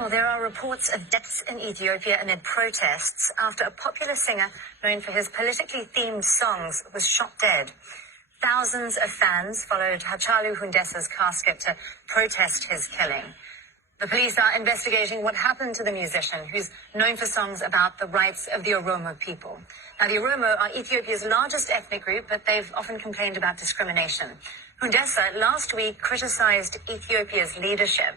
Well, there are reports of deaths in Ethiopia amid protests after a popular singer known for his politically themed songs was shot dead. Thousands of fans followed Haacaaluu Hundesa's casket to protest his killing. The police are investigating what happened to the musician, who's known for songs about the rights of the Oromo people. Now, the Oromo are Ethiopia's largest ethnic group, but they've often complained about discrimination. Hundesa last week criticized Ethiopia's leadership.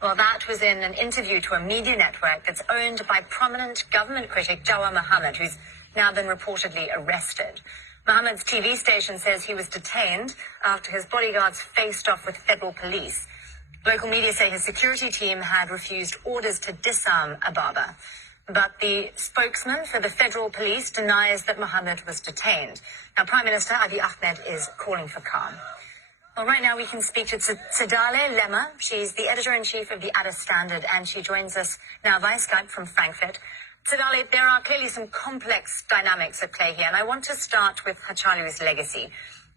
Well, that was in an interview to a media network that's owned by prominent government critic Jawar Mohammed, who's now been reportedly arrested. Mohammed's TV station says he was detained after his bodyguards faced off with federal police. Local media say his security team had refused orders to disarm Ababa. But the spokesman for the federal police denies that Mohammed was detained. Now, Prime Minister Abiy Ahmed is calling for calm. Well, right now we can speak to Tsadale Lema. She's the editor-in-chief of the Addis Standard, and she joins us now via Skype from Frankfurt. Tsadale, there are clearly some complex dynamics at play here, and I want to start with Haacaaluu's legacy.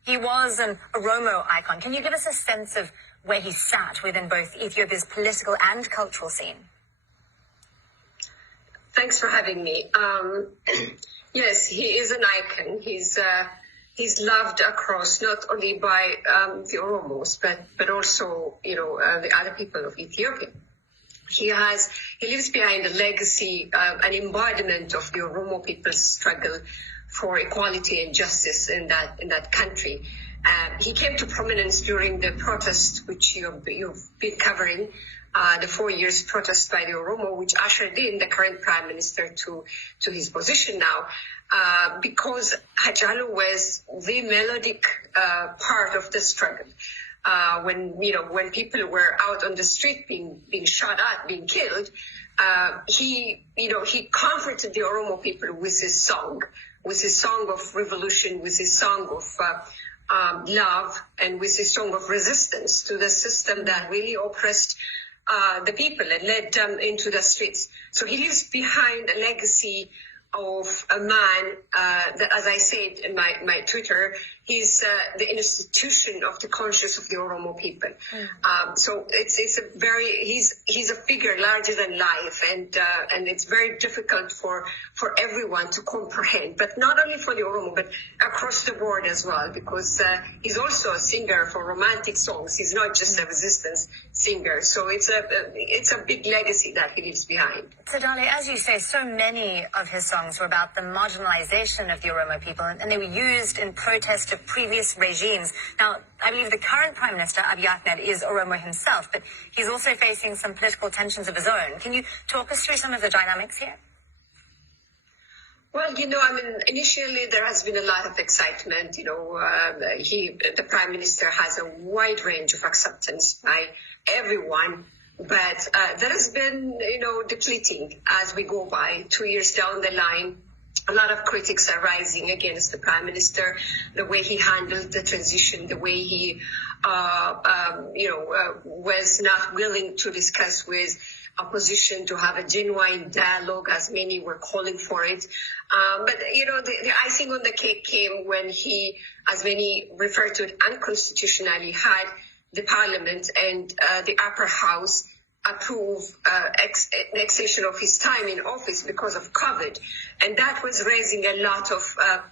He was an Oromo icon. Can you give us a sense of where he sat within both Ethiopia's political and cultural scene? Thanks for having me. Yes, he is an icon. He's loved across not only by the Oromos, but also, the other people of Ethiopia. He leaves behind a legacy, an embodiment of the Oromo people's struggle for equality and justice in that country. He came to prominence during the protest, which you've been covering, the 4 years protest by the Oromo, which ushered in the current prime minister to his position now, because Haacaaluu was the melodic part of the struggle. When people were out on the street being shot at, being killed, he comforted the Oromo people with his song of revolution, with his song of love, and with his song of resistance to the system that really oppressed the people and led them into the streets. So he leaves behind a legacy of a man that, as I said in my Twitter, he's the institution of the conscience of the Oromo people. So he's a figure larger than life, and it's very difficult for everyone to comprehend, but not only for the Oromo, but across the board as well, because he's also a singer for romantic songs. He's not just a resistance singer. So it's a big legacy that he leaves behind. Tsadale, as you say, so many of his songs were about the marginalization of the Oromo people, and they were used in protest of previous regimes. Now, I believe the current Prime Minister, Abiy Ahmed, is Oromo himself, but he's also facing some political tensions of his own. Can you talk us through some of the dynamics here? Well, initially there has been a lot of excitement. The Prime Minister has a wide range of acceptance by everyone, but there has been, depleting as we go by. 2 years down the line, a lot of critics are rising against the Prime Minister, the way he handled the transition, the way he, was not willing to discuss with opposition, to have a genuine dialogue, as many were calling for it. But the icing on the cake came when he, as many refer to it unconstitutionally, had the Parliament and the upper house approve extension of his time in office because of COVID. And that was raising a lot of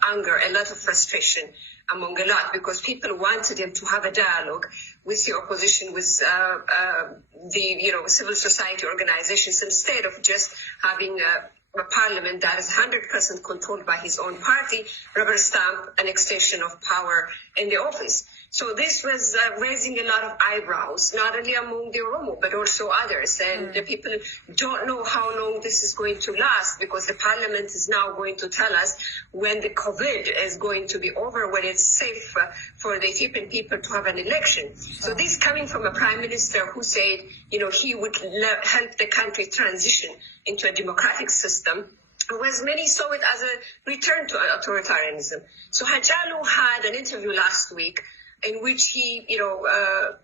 anger, a lot of frustration among a lot, because people wanted him to have a dialogue with the opposition, with the civil society organizations, instead of just having a parliament that is 100% controlled by his own party, rubber stamp an extension of power in the office. So this was raising a lot of eyebrows, not only among the Oromo, but also others. And the people don't know how long this is going to last, because the parliament is now going to tell us when the COVID is going to be over, when it's safe for the Ethiopian people to have an election. So this coming from a prime minister who said, he would help the country transition into a democratic system, whereas many saw it as a return to authoritarianism. So Haacaaluu had an interview last week in which he,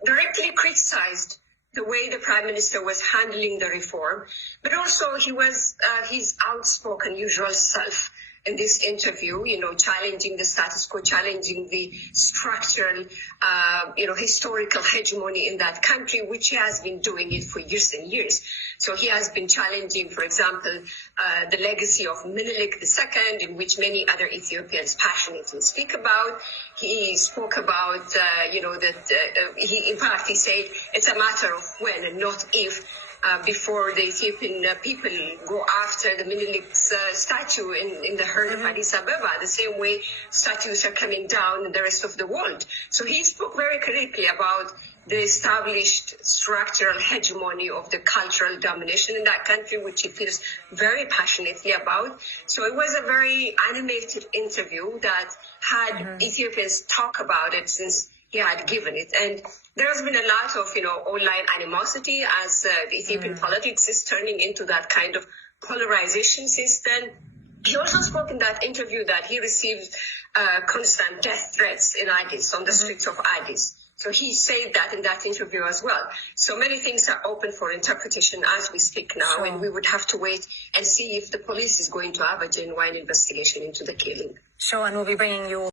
directly criticized the way the prime minister was handling the reform, but also he was his outspoken usual self. in this interview, challenging the status quo, challenging the structural, historical hegemony in that country, which he has been doing it for years and years. So he has been challenging, for example, the legacy of Menelik II, in which many other Ethiopians passionately speak about. He spoke about, he said it's a matter of when and not if, before the Ethiopian people go after the Menelik's statue in the heart of Addis Ababa, the same way statues are coming down in the rest of the world. So he spoke very critically about the established structural hegemony of the cultural domination in that country, which he feels very passionately about. So it was a very animated interview that had Ethiopians talk about it since he had given it. And there has been a lot of, online animosity as the Ethiopian politics is turning into that kind of polarization since then. He also spoke in that interview that he received constant death threats in Addis, on the streets of Addis. So he said that in that interview as well. So many things are open for interpretation as we speak now, and we would have to wait and see if the police is going to have a genuine investigation into the killing. Sure, and we'll be bringing you